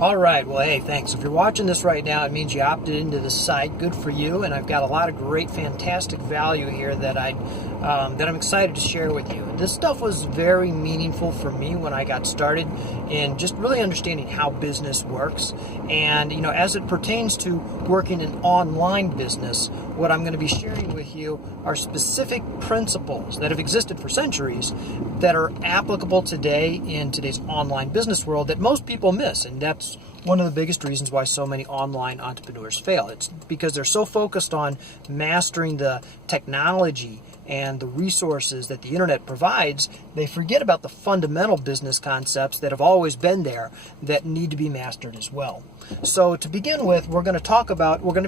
All right. Well, hey, thanks. If you're watching this right now, it means you opted into the site. Good for you. And I've got a lot of great, fantastic value here that I'm excited to share with you. This stuff was very meaningful for me when I got started in just really understanding how business works. And, as it pertains to working in online business, what I'm going to be sharing with you are specific principles that have existed for centuries that are applicable today in today's online business world that most people miss. And that's one of the biggest reasons why so many online entrepreneurs fail. It's because they're so focused on mastering the technology and the resources that the internet provides, they forget about the fundamental business concepts that have always been there that need to be mastered as well. So to begin with, we're going to be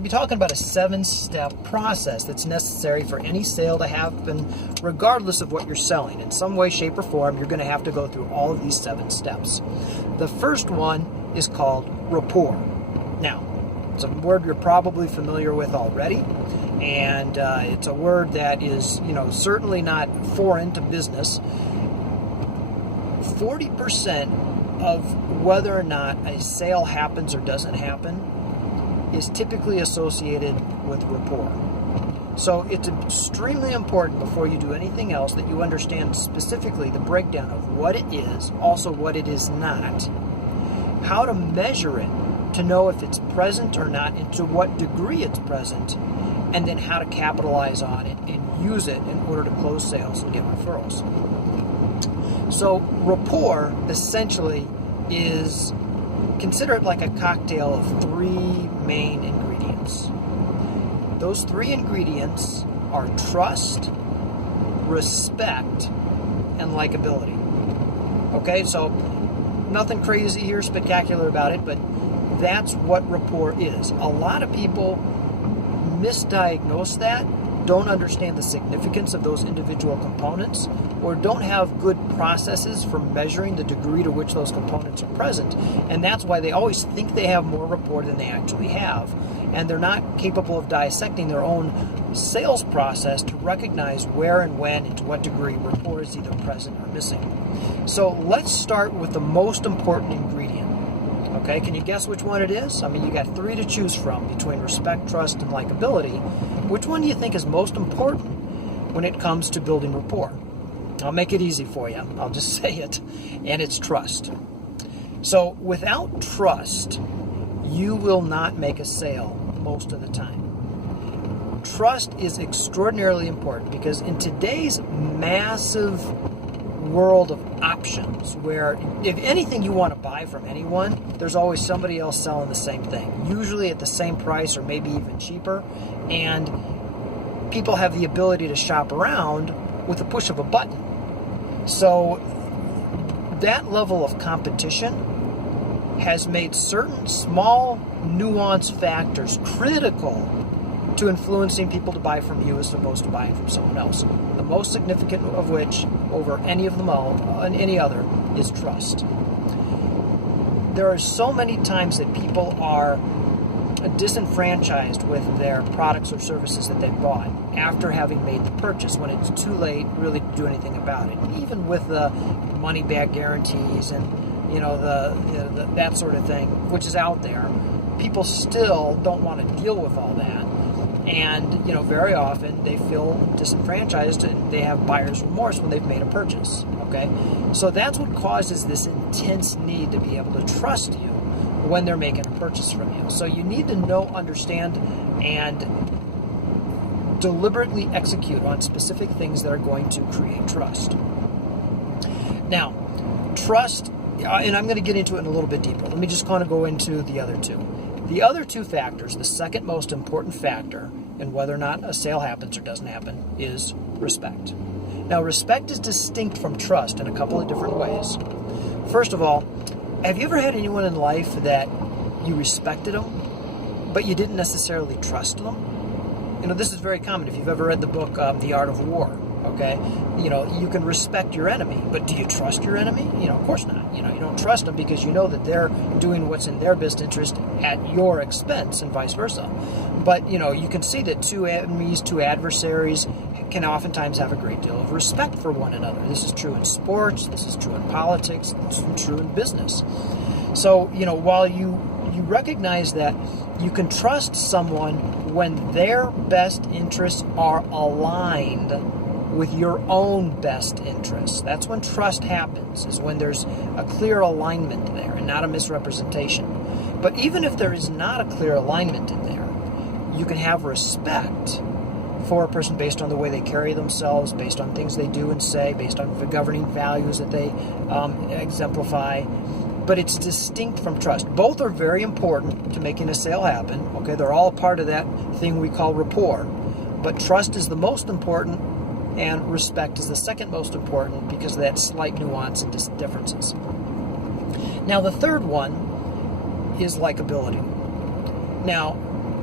talking about a 7-step process that's necessary for any sale to happen, regardless of what you're selling. In some way, shape, or form, you're going to have to go through all of these 7 steps. The first one is called rapport. Now, it's a word you're probably familiar with already. And it's a word that is, certainly not foreign to business. 40% of whether or not a sale happens or doesn't happen is typically associated with rapport. So it's extremely important before you do anything else that you understand specifically the breakdown of what it is, also what it is not, how to measure it to know if it's present or not, and to what degree it's present, and then how to capitalize on it and use it in order to close sales and get referrals. So rapport essentially is, consider it like a cocktail of 3 main ingredients. Those 3 ingredients are trust, respect, and likability. Okay, so nothing crazy here, spectacular about it, but that's what rapport is. A lot of people misdiagnose that, don't understand the significance of those individual components, or don't have good processes for measuring the degree to which those components are present. And that's why they always think they have more rapport than they actually have. And they're not capable of dissecting their own sales process to recognize where and when and to what degree rapport is either present or missing. So let's start with the most important ingredient. Okay, can you guess which one it is? I mean, you got 3 to choose from between respect, trust, and likability. Which one do you think is most important when it comes to building rapport? I'll make it easy for you. I'll just say it. And it's trust. So without trust, you will not make a sale most of the time. Trust is extraordinarily important because in today's massive world of options, where if anything you want to buy from anyone, there's always somebody else selling the same thing, usually at the same price or maybe even cheaper, and people have the ability to shop around with the push of a button. So that level of competition has made certain small nuanced factors critical to influencing people to buy from you as opposed to buying from someone else. The most significant of which, over any of them all, and any other, is trust. There are so many times that people are disenfranchised with their products or services that they bought after having made the purchase, when it's too late really to do anything about it. Even with the money back guarantees and that sort of thing, which is out there, people still don't want to deal with all that. And, very often they feel disenfranchised and they have buyer's remorse when they've made a purchase, okay? So that's what causes this intense need to be able to trust you when they're making a purchase from you. So you need to know, understand, and deliberately execute on specific things that are going to create trust. Now, trust, and I'm going to get into it in a little bit deeper. Let me just kind of go into the other 2. The other 2 factors, the second most important factor in whether or not a sale happens or doesn't happen, is respect. Now, respect is distinct from trust in a couple of different ways. First of all, have you ever had anyone in life that you respected them, but you didn't necessarily trust them? This is very common. If you've ever read the book, The Art of War, okay? You can respect your enemy, but do you trust your enemy? Of course not. You don't trust them because you know that they're doing what's in their best interest at your expense and vice versa. But, you can see that 2 enemies, 2 adversaries can oftentimes have a great deal of respect for one another. This is true in sports, this is true in politics, this is true in business. So, while you recognize that you can trust someone when their best interests are aligned with your own best interests. That's when trust happens, is when there's a clear alignment there and not a misrepresentation. But even if there is not a clear alignment in there, you can have respect for a person based on the way they carry themselves, based on things they do and say, based on the governing values that they exemplify. But it's distinct from trust. Both are very important to making a sale happen. Okay, they're all part of that thing we call rapport. But trust is the most important, and respect is the second most important because of that slight nuance and differences. Now, the third one is likability. Now,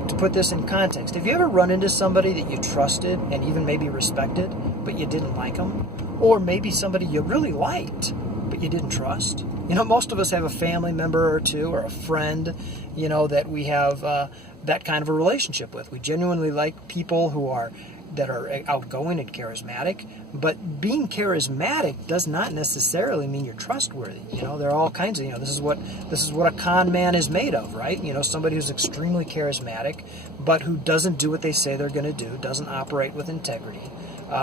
to put this in context, have you ever run into somebody that you trusted and even maybe respected, but you didn't like them? Or maybe somebody you really liked, but you didn't trust? Most of us have a family member or two or a friend, that we have that kind of a relationship with. We genuinely like people that are outgoing and charismatic, but being charismatic does not necessarily mean you're trustworthy. There are all kinds of, this is what a con man is made of, right? Somebody who's extremely charismatic, but who doesn't do what they say they're going to do, doesn't operate with integrity,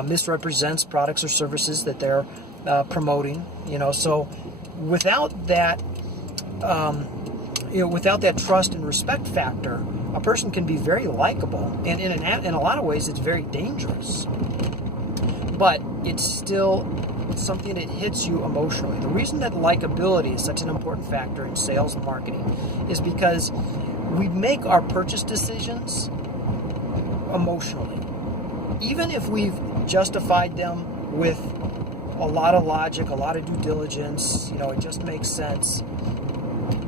misrepresents products or services that they're promoting. So without that, without that trust and respect factor, a person can be very likable, and in a lot of ways, it's very dangerous. But it's still something that hits you emotionally. The reason that likability is such an important factor in sales and marketing is because we make our purchase decisions emotionally. Even if we've justified them with a lot of logic, a lot of due diligence, it just makes sense,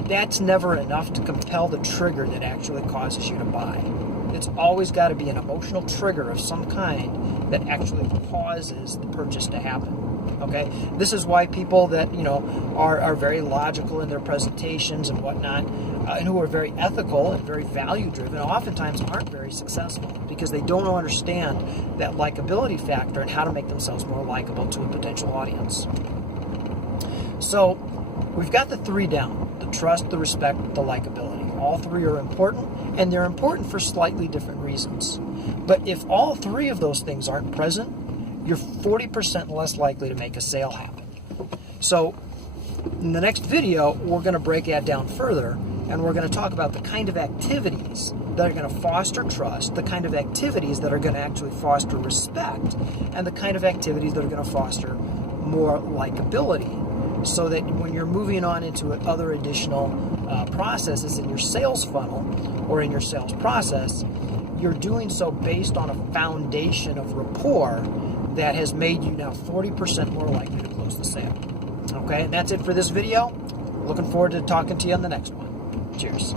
that's never enough to compel the trigger that actually causes you to buy. It's always got to be an emotional trigger of some kind that actually causes the purchase to happen. Okay? This is why people that, are very logical in their presentations and whatnot, and who are very ethical and very value-driven, oftentimes aren't very successful because they don't understand that likability factor and how to make themselves more likable to a potential audience. So, we've got the three down: the trust, the respect, the likability. All three are important, and they're important for slightly different reasons. But if all three of those things aren't present, you're 40% less likely to make a sale happen. So, in the next video, we're going to break that down further, and we're going to talk about the kind of activities that are going to foster trust, the kind of activities that are going to actually foster respect, and the kind of activities that are going to foster more likability, so that when you're moving on into other additional processes in your sales funnel or in your sales process, you're doing so based on a foundation of rapport that has made you now 40% more likely to close the sale. Okay, and that's it for this video. Looking forward to talking to you on the next one. Cheers.